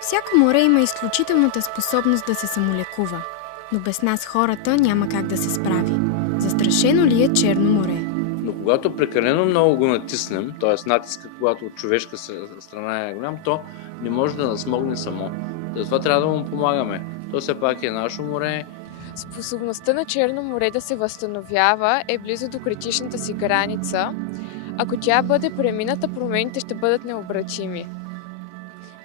Всяко море има изключителната способност да се самолекува, но без нас хората няма как да се справи. Застрашено ли е Черно море? Но когато прекалено много го натиснем, т.е. натиска, когато от човешка страна е голям, то не може да нас смогне само. Затова трябва да му помагаме. То все пак е наше море. Способността на Черно море да се възстановява е близо до критичната си граница. Ако тя бъде премината, промените ще бъдат необратими.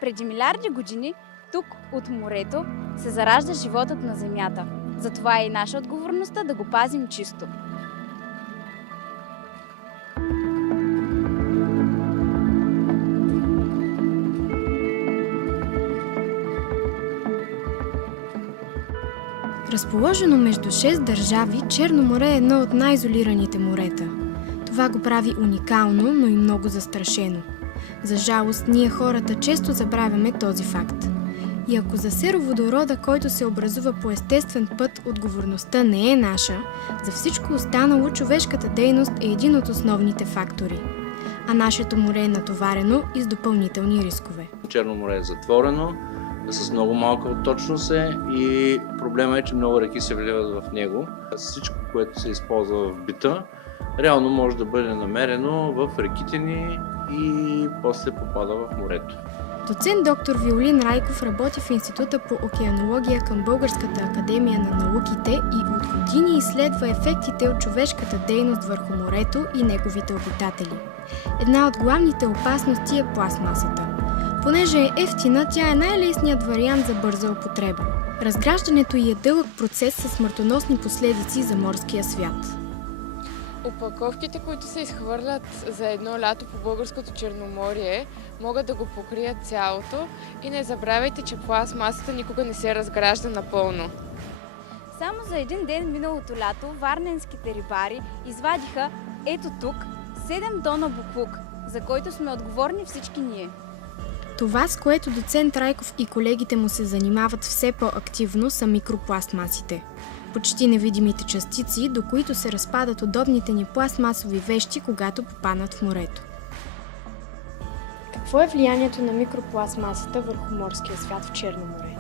Преди милиарди години тук от морето се заражда животът на Земята. Затова е и наша отговорността да го пазим чисто. Разположено между 6 държави, Черно море е едно от най-изолираните морета. Това го прави уникално, но и много застрашено. За жалост, ние хората често забравяме този факт. И ако за сероводорода, който се образува по естествен път, отговорността не е наша, за всичко останало човешката дейност е един от основните фактори. А нашето море е натоварено и с допълнителни рискове. Черно море е затворено, с много малка отточност и проблема е, че много реки се вливат в него. Всичко, което се използва в бита, реално може да бъде намерено в реките ни и после попада в морето. Доцент доктор Виолин Райков работи в Института по океанология към Българската академия на науките и от години изследва ефектите от човешката дейност върху морето и неговите обитатели. Една от главните опасности е пластмасата. Понеже е ефтина, тя е най-лесният вариант за бърза употреба. Разграждането й е дълъг процес със смъртоносни последици за морския свят. Опаковките, които се изхвърлят за едно лято по българското Черноморие, могат да го покрият цялото и не забравяйте, че пластмасата никога не се разгражда напълно. Само за един ден миналото лято варненските рибари извадиха ето тук 7 тона боклук, за който сме отговорни всички ние. Това, с което доцент Райков и колегите му се занимават все по-активно, са микропластмасите. Почти невидимите частици, до които се разпадат удобните ни пластмасови вещи, когато попаднат в морето. Какво е влиянието на микропластмасата върху морския свят в Черно море?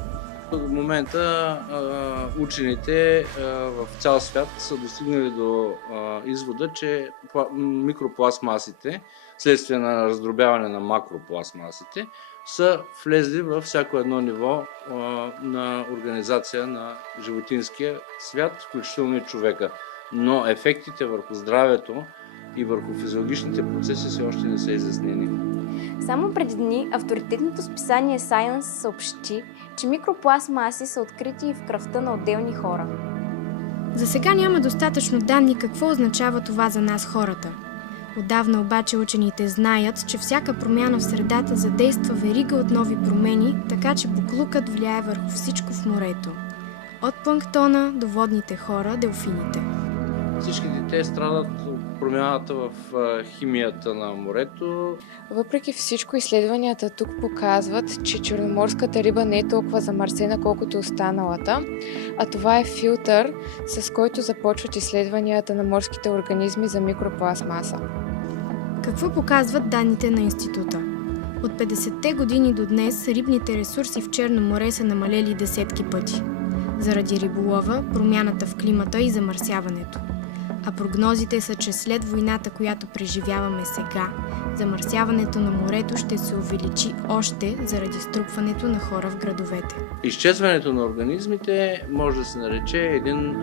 В момента учените в цял свят са достигнали до извода, че микропластмасите, следствие на раздробяване на макропластмасите, са влезли във всяко едно ниво на организация на животинския свят, включително и човека. Но ефектите върху здравето и върху физиологичните процеси все още не са изяснени. Само преди дни авторитетното списание Science съобщи, че микропластмаси са открити и в кръвта на отделни хора. За сега няма достатъчно данни какво означава това за нас хората. Отдавна обаче учените знаят, че всяка промяна в средата задейства верига от нови промени, така че боклукът влияе върху всичко в морето. От планктона до водните хора, делфините. Всички те страдат от промяната в химията на морето. Въпреки всичко, изследванията тук показват, че черноморската риба не е толкова замърсена, колкото останалата, а това е филтър, с който започват изследванията на морските организми за микропластмаса. Какво показват данните на института? От 50-те години до днес рибните ресурси в Черно море са намалели десетки пъти. Заради риболова, промяната в климата и замърсяването. А прогнозите са, че след войната, която преживяваме сега, замърсяването на морето ще се увеличи още заради струпването на хора в градовете. Изчезването на организмите може да се нарече един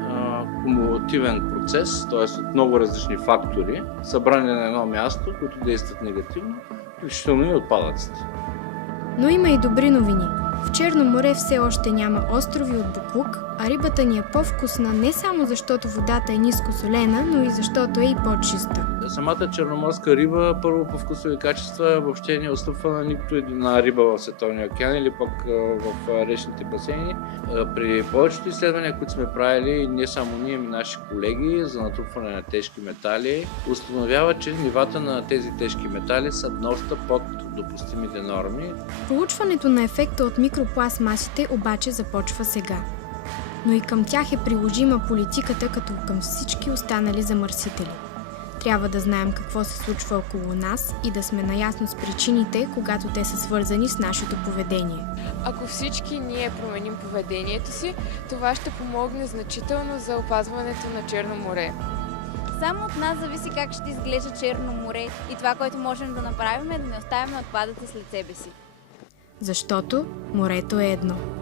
кумулативен процес, т.е. от много различни фактори, събрани на едно място, които действат негативно, включително и отпадъците. Но има и добри новини. В Черно море все още няма острови от боклук, а рибата ни е по-вкусна не само защото водата е ниско солена, но и защото е и по-чиста. Самата черноморска риба, първо по вкусови качества, въобще не отстъпва на нито една риба в Световния океан или пък в речните басейни. При повечето изследвания, които сме правили, не само ние, и наши колеги за натрупване на тежки метали, установяват, че нивата на тези тежки метали са доста под допустимите норми. Проучването на ефекта от микропластмасите обаче започва сега. Но и към тях е приложима политиката като към всички останали замърсители. Трябва да знаем какво се случва около нас и да сме наясно с причините, когато те са свързани с нашето поведение. Ако всички ние променим поведението си, това ще помогне значително за опазването на Черно море. Само от нас зависи как ще изглежда Черно море и това, което можем да направим, е да не оставяме отпадъци след себе си. Защото морето е едно.